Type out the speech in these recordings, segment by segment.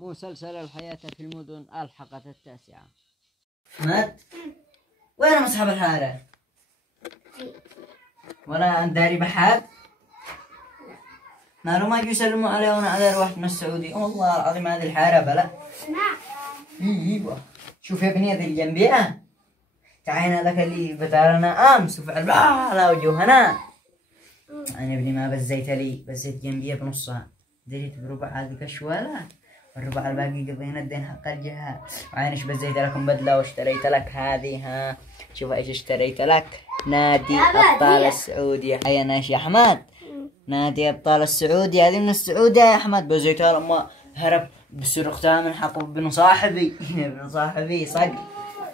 مسلسل الحياة في المدن الحلقة 9. أحمد وين أصحاب الحارة؟ ولا داري بحد؟ نارو ما يجوا يسلموا علي وأنا على روحت من السعودية. والله العظيم هذه الحارة بلا. ايوه شوف يا بني هذه الجنبية تعين هذاك اللي بتارنا أمس وفعل على وجوهنا. أنا ابني ما بزيت لي بزيت جنبية بنصها دريت بربع هذيك الشوالة والربع الباقي قضينا الدين حق الجهة. وعينش بزيت لكم بدلة واشتريت لك هذه. ها شوف ايش اشتريت لك. نادي أبطال السعودية. هيا ناش يا أحمد. نادي أبطال السعودية هذه من السعودية يا أحمد. بزيتها لما هرب بسرقتها من حق ابن صاحبي. ابن صاحبي صقر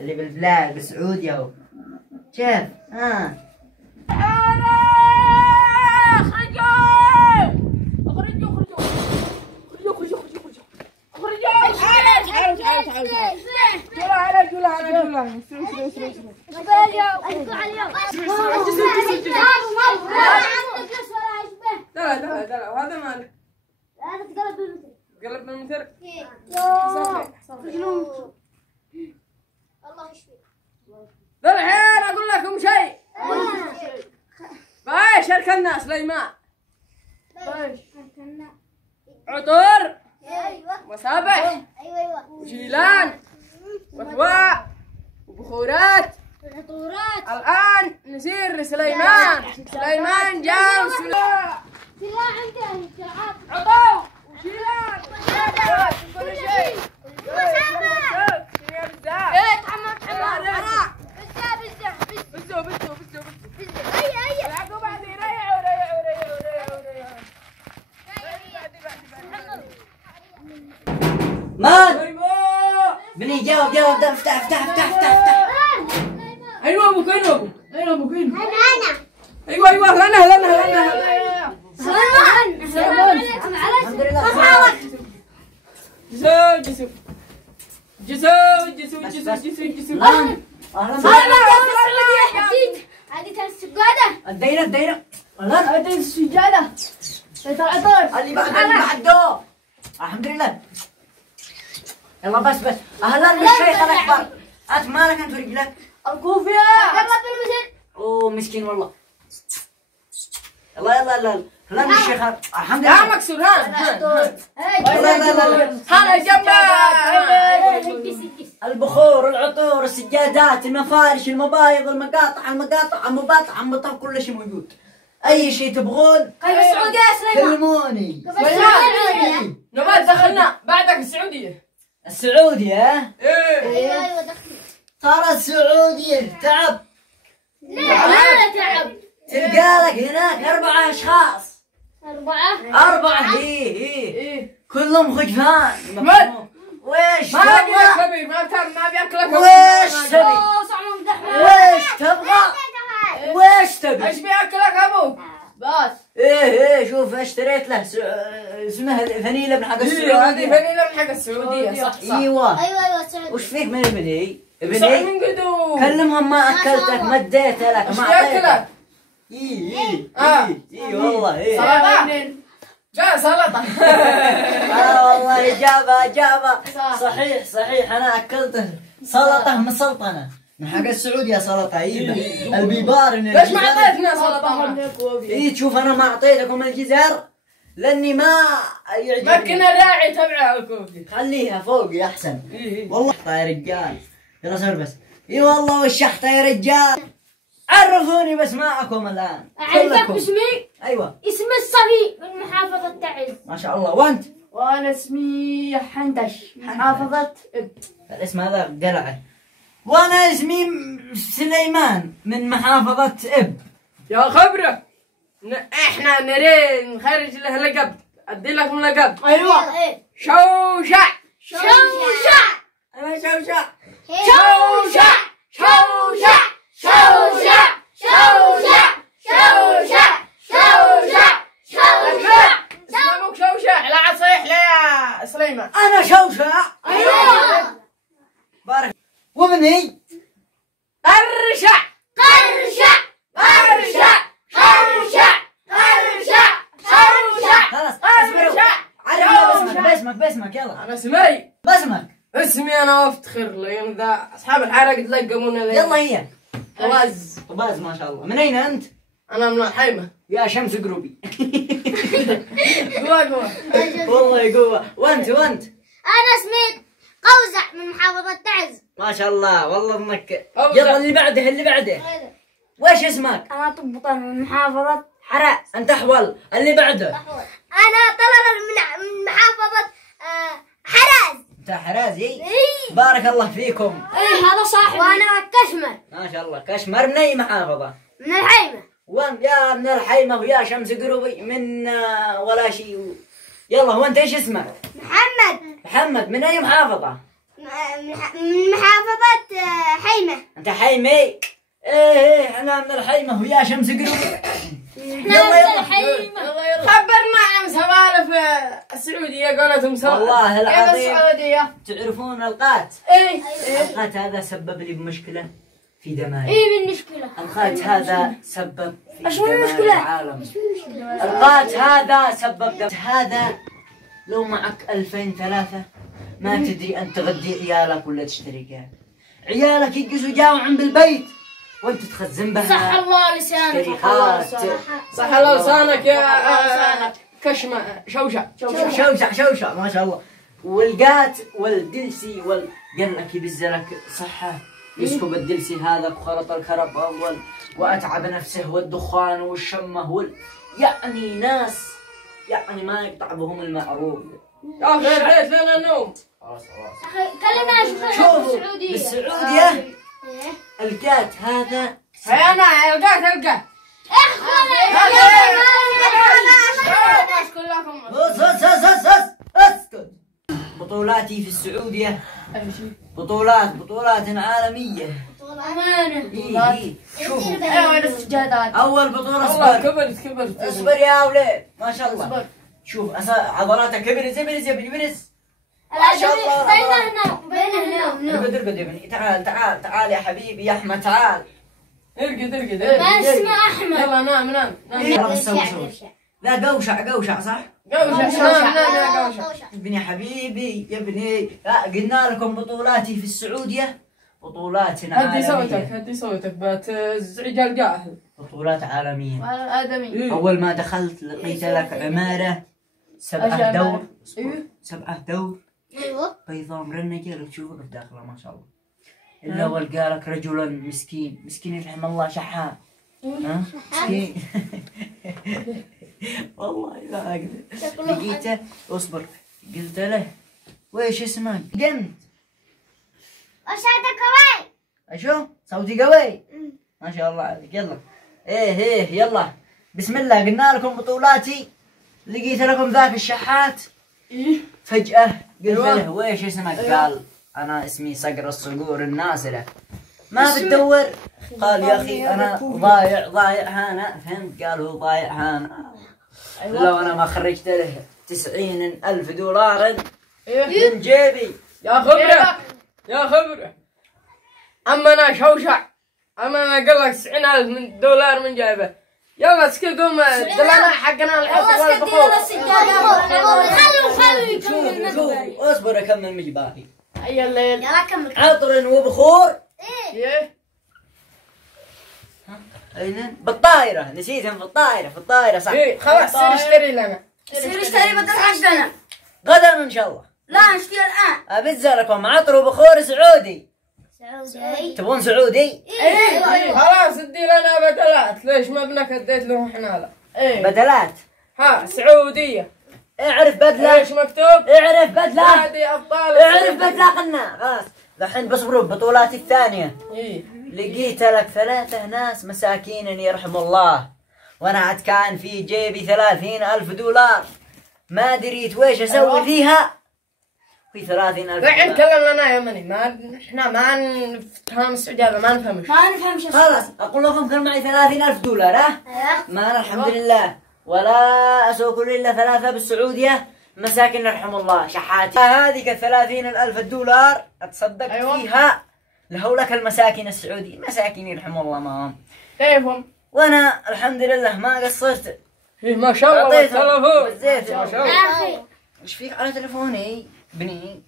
اللي بالبلاد بالسعودية اهو. شوف ها لا وهذا مالك. هذا تقلب بالمتر. الله يشفيك. الحين اقول لكم شيء. بايش اركنا سليمان؟ بايش؟ عطور. ايوه. وسابح. ايوه. وجيلان. وثواء. وبخورات. العطورات. الان نسير لسليمان. سليمان جاء وسلاح عندي العاب. عطور وجيلان وسابح وكل شيء. وسابح. ايه تحمل بزو هيا العبوا بعدين. ريعوا ماد بني جاوب افتح. ايوه ابوك انا ايوه هلا سلام الحمد لله. جسو هذه السجادة. الديرة هذه السجادة. العطور. اللي بعده. الحمد لله. يلا بس اهلا بالشيخ الاكبر. انت مالك انت ورجلك؟ الكوفية. اوه مسكين والله. يلا اهلا بالشيخ. الحمد لله. لا مكسور ها جنبه. البخور العطور السجادات المفارش المبايض المقاطع المباطع كل شيء موجود. اي شيء تبغون السعودية كلموني. نبات دخلنا بعدك السعودية. السعودية ايوه دخلنا. ترى السعودية تعب. لا تعب. تلقى لك هناك 4 أشخاص. 4 ايه كلهم خجفان. ويش ما تبغى؟ بياكلك. ويش تبي؟ ايش بياكلك ابوك؟ بس ايه شوف اشتريت له اسمها فانيلا من حق السعودية. هذه فانيلا من حق السعودية. صح ايوه السعودية. وش فيك من ابني؟ من قدوم كلمهم ما اكلتك ما اديت لك ايش ما بياكلك؟ اعطيتك. ايه والله سلطة. جاء سلطة. والله جابها صحيح انا اكلته سلطه مسلطنه من حق السعوديه. سلطه البيبار. ليش ما اعطيتنا سلطة؟ شوف انا ما اعطيتكم الجزر لاني ما يعجبني. مكن الراعي تبعها الكوفي. خليها فوقي احسن. والله يا رجال يلا صار بس. والله والشحطه يا رجال. عرفوني باسماءكم الان. اعرفك باسمي؟ ايوه اسمي الصفي من محافظة تعز. ما شاء الله. وانت؟ وانا اسمي حندش محافظة اب. الاسم هذا قلعه. وانا اسمي سليمان من محافظة اب. يا خبرة احنا نريد نخرج له لقب. ادي لكم لقب. ايوه. شوشع. انا شوشع. اسمك شوشع. لا صيح يا سليمان. انا شوشع. ايوه. بارك. وابني قرشع. خلاص اصبروا. عرف باسمك يلا. انا اسمي باسمك. اسمي انا وافتخر لان ذا اصحاب الحاره قد لقمونا ذي. يلا هي. طباز ما شاء الله. من اين انت؟ انا من الحيمه. يا شمس قروبي. قوة والله قوة. وانت أنا اسمي قوزع من محافظة تعز. ما شاء الله والله انك. أوزع. يلا اللي بعده. وش اسمك؟ أنا طبطان من محافظة حراس. انت احول. اللي بعده. أنا طلال من محافظة حراز. انت حرازي. إيه. بارك الله فيكم. ايه هذا صاحبي. وأنا كشمر ما شاء الله. كشمر من اي محافظة؟ من الحيمة. وين يا من الحيمة ويا شمس قروبي من ولا شيء. يلا وانت ايش اسمك؟ محمد من اي محافظة؟ من محافظة حيمة. انت حيمي. ايه احنا من الحيمة ويا شمس قروبي. يلا خبرنا عن سوالف السعودية قولتهم والله كيف العظيم. السعودية؟ تعرفون القات؟ ايه القات هذا سبب لي بمشكلة في دماغي. ايه من مشكلة. القات هذا سبب في ايش من دمار المشكلة؟ العالم. القات هذا سبب هذا. لو معك 2000-3 ما تدري أن تغدي عيالك ولا تشتري كذا. عيالك يجلسوا جاوعين بالبيت وانت تخزن بها. صح الله لسانك. تشتري خات. صح الله لسانك يا كشمة شوشة شوشة ما شاء الله. والقات والدلسي قال لك يبزلك صحة. يسكب الدلسي هذا بخرط الكرب أول وأتعب نفسه والدخان والشمة يعني ناس يعني ما يقطع بهم المعروف. يا أخي رحت لنا النوم. خلاص كلمنا شوفوا السعودية. بالسعودية القات هذا. هيا أنا القاه اسكت. بطولاتي في السعودية بطولات عالمية. أمانة. إيه. شوفوا ايوه الاستجادات. أول بطولة والله اصبر كبرت يا أولاد ما شاء الله. اصبر. شوف عضلاتك كبرت برز. ما شاء الله. بيننا ارقد يا ابني. تعال يا حبيبي يا أحمد تعال. ارقد ما اسمه احمد. يلا نام يلا سوي. لا قوشع صح؟ قوشة ابني حبيبي يا ابني. لا قلنا لكم بطولاتي في السعودية بطولات عالمية. هدي صوتك بتزعج القاه. بطولات عالمية. الآدمي. أول ما دخلت لقيت لك عمارة 7 دور. 7 دور أيوة. بيضاء مرنجة لو تشوفك في داخلها ما شاء الله. إلا والقى لك رجلا مسكين يرحم الله شحات. ها مسكين. والله لا أقدر. لقيته اصبر قلت له ويش اسمك؟ قمت. وشاتك قوي. أشو صوتي قوي. ما شاء الله عليك. يلا ايه يلا بسم الله. قلنا لكم بطولاتي. لقيت لكم ذاك الشحات فجأة قلت له ويش اسمك؟ قال أنا اسمي صقر الصقور الناسلة. ما بتدور؟ قال يا أخي أنا ضايع هانا. فهمت؟ قال هو ضايع هانا. لو أنا ما خرجت له 90,000 دولار من جيبي. يا خبرة أما أنا شوشع. أما أنا قال لك 90,000 دولار من جيبه. يلا اسكت قوم دلنا حقنا الحصة والبخور. خلوا شوف اصبر أكمل مجباري. أي الليل. يلا كمل. عطر وبخور. إيه بالطائرة. نسيتهم في الطائرة صح. إيه خلاص سير اشتري لنا. اشتري بدل حقنا. غدا إن شاء الله. لا نشتري الآن. أبزر لكم عطر وبخور سعودي. سعودي. تبون سعودي؟ إيه خلاص ادي لنا بدلات. ليش ما ابنك اديت له احنا لا. إيه بدلات. ها سعودية. اعرف بدلة. ايش مكتوب؟ اعرف بدلة. نادي أبطال اعرف بدلة قلنا. خلاص الحين بصبروا بطولاتي الثانية. إيه لقيت لك 3 ناس مساكين يرحم الله. وانا عاد كان في جيبي 30,000 دولار. ما دريت ويش اسوي فيها. في 30,000 الحين دولار. تكلم لنا يا مني. احنا ما نفهم السعودية ما نفهمش. ما نفهم شيء. خلاص اقول لكم كان معي 30,000 دولار. ها ما أنا الحمد لله ولا اسوق الا 3 بالسعودية مساكن يرحم الله شحاتي. هذه 30,000 دولار اتصدق فيها لهولك المساكين السعودي. مساكين يرحم الله ما هم. كيفهم؟ وانا الحمد لله ما قصرت. إيه ما شاء الله أعطيتهم التلفون. وزيتهم. ما شاء الله. يا أخي وش فيك على تليفوني بني؟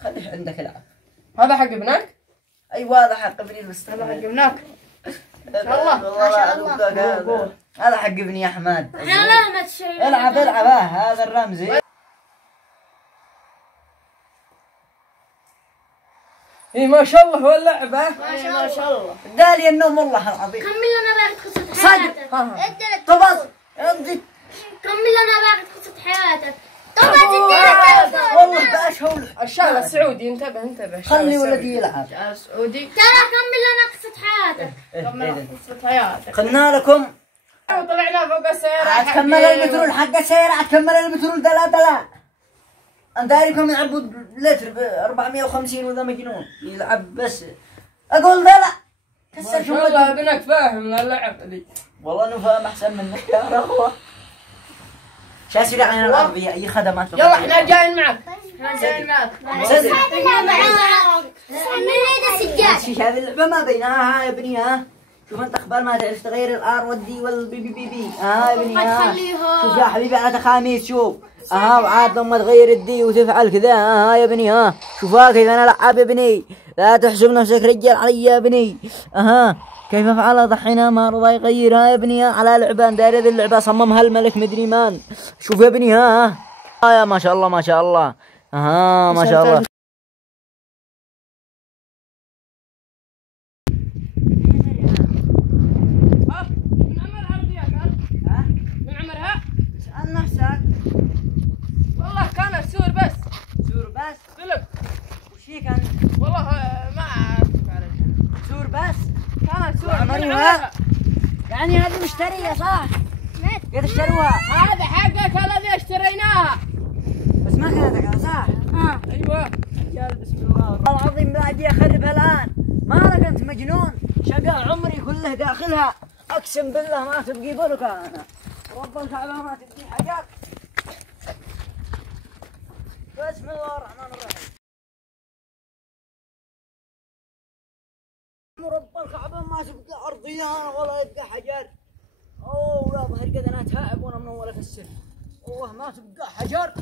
خليه عندك العب. هذا حق ابنك؟ ايوه هذا حق ابني بس هذا حق ابنك. الله ما شاء الله. هذا حق ابني احمد. لا ما تشيل. العب هذا الرمزي. اي ما شاء الله هو اللعبة. ما شاء الله. دالي النوم والله العظيم. كمل لنا باقي قصة حياتك. طبعا انت كمل لنا باقي قصة حياتك. طبعا والله باشهول. الشارع السعودي انتبه خلي ولدي يلعب. الشارع السعودي. ترى كمل لنا قصة حياتك. كمل قصة حياتك. قلنا لكم وطلعنا فوق السيارة. عتكمل البترول حق السيارة، عتكمل البترول دلا. انت عليكم يلعبوا لتر ب 450 وذا مجنون يلعب بس. اقول دلا ما شاء الله ابنك فاهم اللعبة دي. والله انه فاهم احسن منك يا اخوه. شاسي عين العربية اي خدمات. يلا احنا جايين معك. شوف هذه اللعبة ما بينها ها يا ابني ها. شوف انت اخبار ما تعرف تغير الار والدي والبي بي بي بي ها يا ابني ها. شوف يا حبيبي على تخاميس شوف وعاد لما تغير الدي وتفعل كذا ها يا ابني ها. شوف كيف انا لعب يا ابني، لا تحسب نفسك رجال علي يا ابني. كيف فعل ضحينا ما رضى يغيرها يا ابني على لعبان داير هذه اللعبة صممها الملك مدري مان. شوف يا ابني ها يا ما شاء الله ما شاء الله ما شاء الله. من عمر عرضية كان؟ من عمرها؟ اسأل نفسك. والله كانت سور بس. قلت وش هي كانت؟ والله ما اعرف عليك. سور بس؟ كانت سور من عمروها؟ عمرها. يعني هذه مشترية صح؟ قد اشتروها؟ هذا حقك الذي اشتريناها. بس ما كانت صح؟ ايوه. رجال بسم الله والله العظيم لا اجي اخربها الان. ما لك انت مجنون، شقاء عمري كله داخلها، اقسم بالله ما تبقي بركة انا. رب الكعبة ما تبقي حاجات. بسم الله الرحمن الرحيم. رب الكعبة ما تبقى ارضيان ولا يبقى حجر. اوه يا ظهر قد انا تائب وانا من اول السر. والله ما تبقى حجر.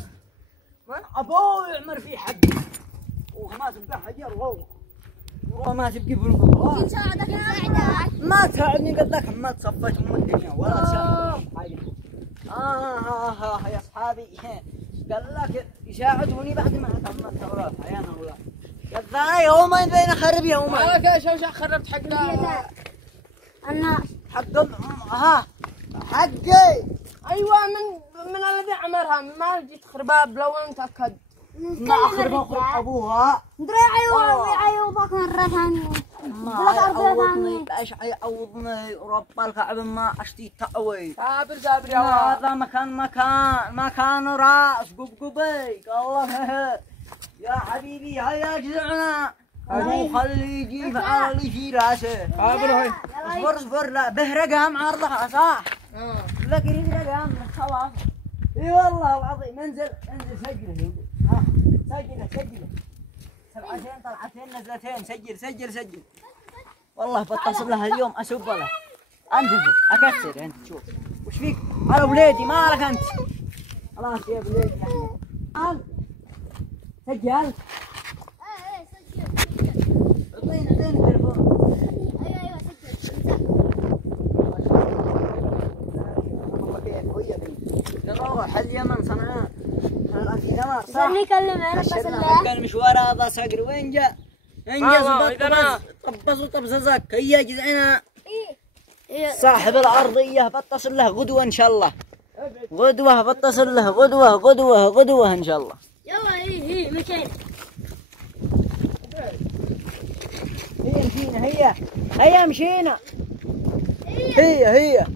من ابوه يعمر في حق. ما تبقى حجر والله ما تبقي بلوك. نساعدك نساعدك. ما تساعدني قد لك ما تصفيت من الدنيا ولا تساعدني حاجه. يا اصحابي قال لك يساعدوني بعد ما كملت اولاد عيان اولاد. قال يومين بين اخرب يومين. مالك يا شوشة خربت حقنا. انا حق حقي. ايوه من الذي عمرها ما جيت خربها بلو انت تاكد. ما اخرب ابوها. ندري عيوبك مرة ثانية. ما يعوضني ايش يعوضني رب الكعبة ما اشتي تأوي. صابر يا هذا مكان راس قبقبي. الله يا حبيبي هيا جزعنا ابو خلي يجيب على اللي في راسه. اصبر لا به رقم عرضها صح. لك يريد رقم خلاص. اي والله العظيم انزل سجله. سجله 7 طلعتين نزلتين. سجل والله بتصل لها اليوم اسب له. انتظر اكثر انت تشوف وش فيك على ولادي مالك انت. خلاص يا ولادي سجل. اعطيني التليفون. ايوه سجل. نروح اليمن صنعاء. صح. كلمه بس كان المشوار هذا صقر وين جاء؟ انجز طبز زك هيا جزعنا. صاحب العرضية بتصل له غدوة ان شاء الله. غدوة بتصل له غدوة ان شاء الله. يلا هي مشينا. هيا مشينا. هيا